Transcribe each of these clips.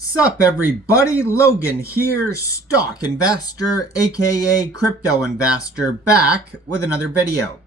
Sup everybody, Logan here, stock investor aka crypto investor, back with another video.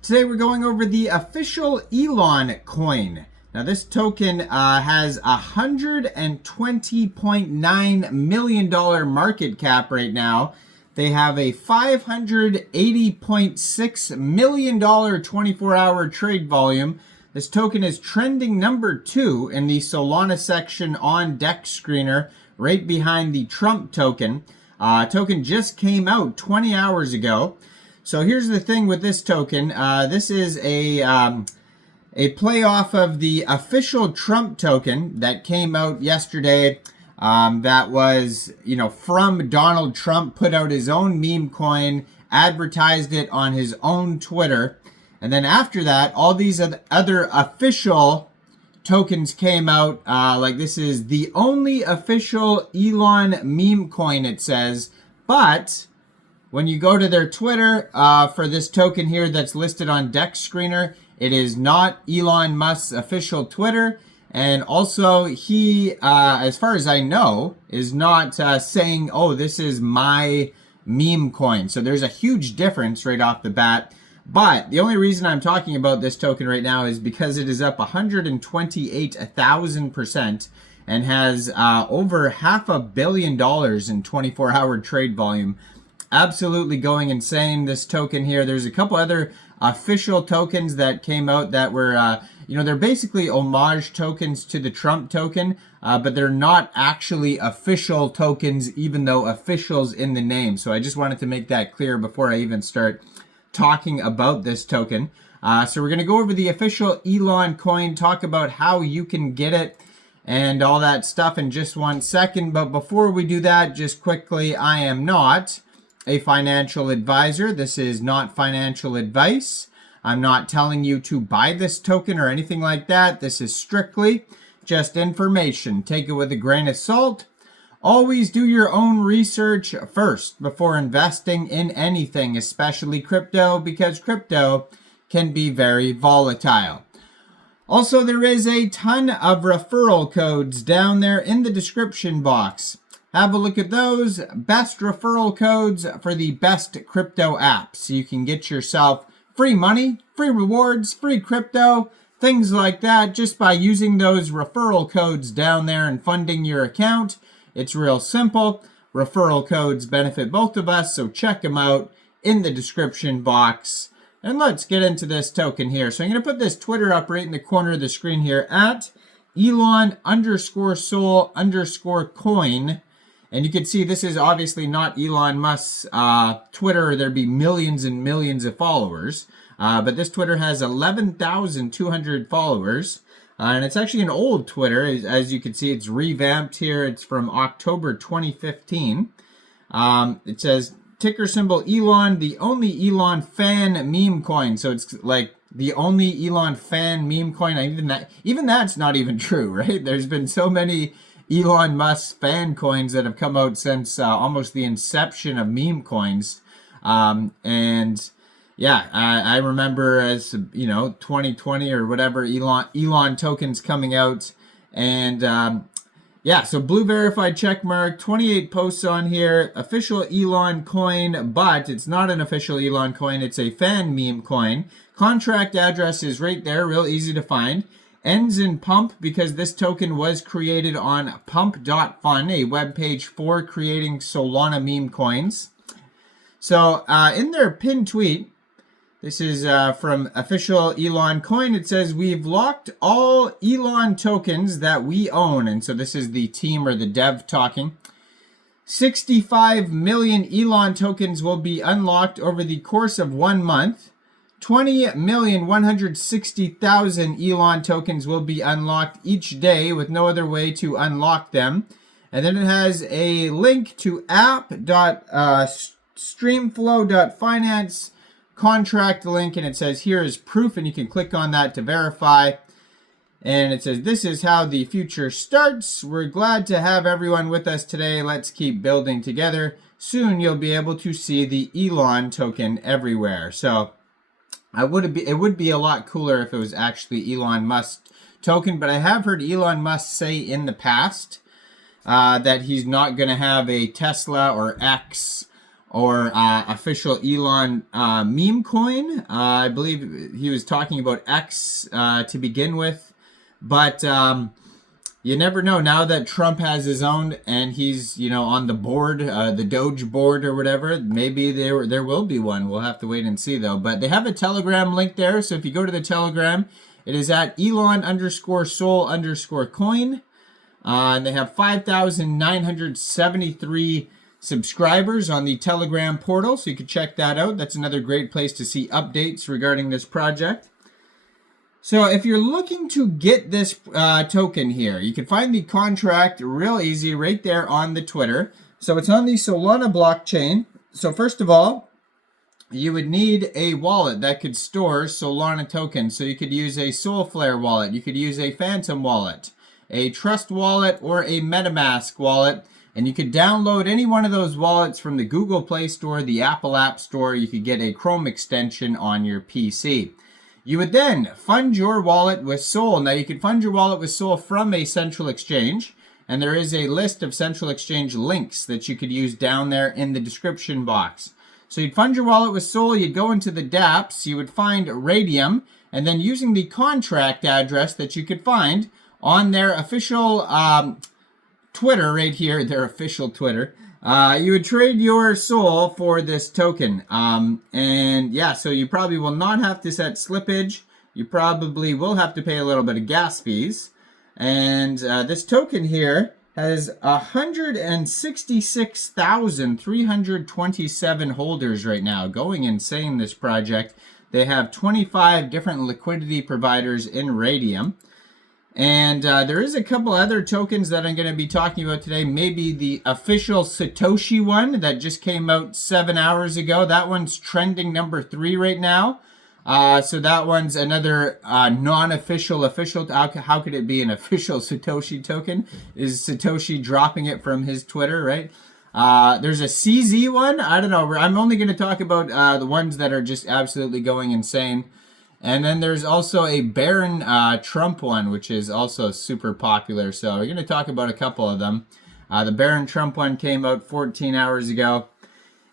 Today we're going over the official Elon coin. Now this token has $120.9 million market cap right now. They have a $580.6 million 24-hour trade volume. This token is trending number 2 in the Solana section on Dex Screener, right behind the Trump token. Token just came out 20 hours ago. So here's the thing with this token. This is a play off of the official Trump token that came out yesterday. That was, from Donald Trump, put out his own meme coin, advertised it on his own Twitter. And then after that, all these other official tokens came out. Like this is the only official Elon meme coin, it says. But when you go to their Twitter for this token here that's listed on Dex Screener, it is not Elon Musk's official Twitter. And also he, as far as I know, is not saying, oh, this is my meme coin. So there's a huge difference right off the bat. But the only reason I'm talking about this token right now is because it is up 128,000% and has over $500 million in 24-hour trade volume. Absolutely going insane, this token here. There's a couple other official tokens that came out that were, they're basically homage tokens to the Trump token, but they're not actually official tokens, even though official's in the name. So I just wanted to make that clear before I even start talking about this token. So we're going to go over the official Elon coin, talk about how you can get it and all that stuff in just 1 second. But before we do that, just quickly, I am not a financial advisor. This is not financial advice. I'm not telling you to buy this token or anything like that. This is strictly just information. Take it with a grain of salt. Always do your own research first before investing in anything, especially crypto, because crypto can be very volatile. Also, there is a ton of referral codes down there in the description box. Have a look at those. Best referral codes for the best crypto apps. You can get yourself free money, free rewards, free crypto, things like that just by using those referral codes down there and funding your account. It's real simple. Referral codes benefit both of us, so check them out in the description box. And let's get into this token here. So I'm going to put this Twitter up right in the corner of the screen here at Elon_Sol_coin. And you can see this is obviously not Elon Musk's Twitter. There'd be millions and millions of followers. But this Twitter has 11,200 followers. And it's actually an old Twitter. As you can see, it's revamped here. It's from October 2015. It says, ticker symbol Elon, the only Elon fan meme coin. So it's like the only Elon fan meme coin. Even that's not even true, right? There's been so many Elon Musk fan coins that have come out since almost the inception of meme coins. Yeah, I remember as, 2020 or whatever, Elon tokens coming out. And yeah, so blue verified check mark, 28 posts on here, official Elon coin, but it's not an official Elon coin. It's a fan meme coin. Contract address is right there, real easy to find. Ends in pump because this token was created on pump.fun, a web page for creating Solana meme coins. So in their pinned tweet, this is from official Elon coin. It says, we've locked all Elon tokens that we own. And so this is the team or the dev talking. 65 million Elon tokens will be unlocked over the course of 1 month. 20,160,000 Elon tokens will be unlocked each day with no other way to unlock them. And then it has a link to app.streamflow.finance contract link, and it says here is proof, and you can click on that to verify. And it says, this is how the future starts. We're glad to have everyone with us today. Let's keep building together. Soon you'll be able to see the Elon token everywhere. So it would be a lot cooler if it was actually Elon Musk token, but I have heard Elon Musk say in the past that he's not going to have a Tesla or X or official Elon Memecoin. I believe he was talking about X to begin with. But you never know. Now that Trump has his own and he's, on the board, the Doge board or whatever, maybe there will be one. We'll have to wait and see, though. But they have a Telegram link there. So if you go to the Telegram, it is at Elon_Sol_coin. And they have 5,973 subscribers on the Telegram portal. So you can check that out. That's another great place to see updates regarding this project. So if you're looking to get this token here, you can find the contract real easy right there on the Twitter. So it's on the Solana blockchain. So first of all, you would need a wallet that could store Solana tokens. So you could use a Solflare wallet, you could use a Phantom wallet, a Trust wallet, or a MetaMask wallet. And you could download any one of those wallets from the Google Play Store, the Apple App Store. You could get a Chrome extension on your PC. You would then fund your wallet with Sol. Now, you can fund your wallet with Sol from a central exchange, and there is a list of central exchange links that you could use down there in the description box. So you'd fund your wallet with Sol, you'd go into the dApps, you would find Raydium, and then using the contract address that you could find on their official Twitter right here, their official Twitter, you would trade your Sol for this token. And yeah, so you probably will not have to set slippage. You probably will have to pay a little bit of gas fees. And this token here has 166,327 holders right now. Going insane, this project. They have 25 different liquidity providers in Raydium. And there is a couple other tokens that I'm going to be talking about today. Maybe the official Satoshi one that just came out 7 hours ago. That one's trending number 3 right now. So that one's another non-official official. How could it be an official Satoshi token? Is Satoshi dropping it from his Twitter, right? There's a CZ one. I don't know. I'm only going to talk about the ones that are just absolutely going insane. And then there's also a Barron Trump one, which is also super popular. So we're going to talk about a couple of them. The Barron Trump one came out 14 hours ago.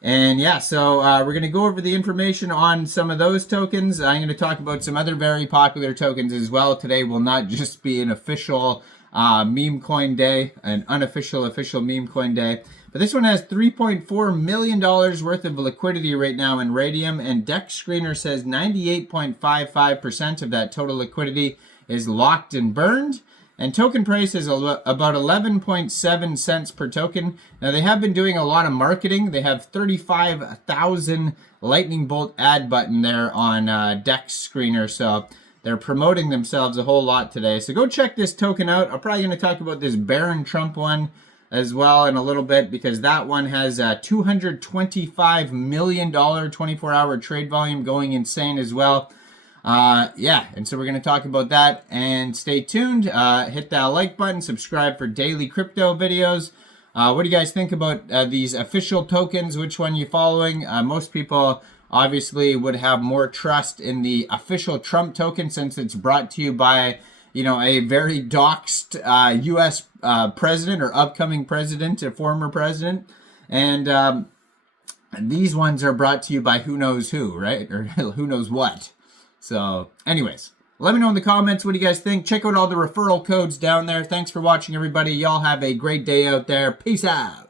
And yeah, so we're going to go over the information on some of those tokens. I'm going to talk about some other very popular tokens as well. Today will not just be an official meme coin day, an unofficial official meme coin day. But this one has $3.4 million worth of liquidity right now in Raydium, and Dex Screener says 98.55% of that total liquidity is locked and burned. And token price is about 11.7 cents per token. Now, they have been doing a lot of marketing. They have 35,000 lightning bolt ad button there on Dex Screener. So they're promoting themselves a whole lot today. So go check this token out. I'm probably going to talk about this Barron Trump one as well in a little bit, because that one has $225 million 24-hour trade volume, going insane as well. Yeah, and so we're going to talk about that, and stay tuned. Hit that like button, subscribe for daily crypto videos. What do you guys think about these official tokens? Which one are you following? Most people obviously would have more trust in the official Trump token, since it's brought to you by, a very doxed U.S. President or upcoming president, a former president. And these ones are brought to you by who knows who, right? Or who knows what. So anyways, let me know in the comments what do you guys think. Check out all the referral codes down there. Thanks for watching, everybody. Y'all have a great day out there. Peace out.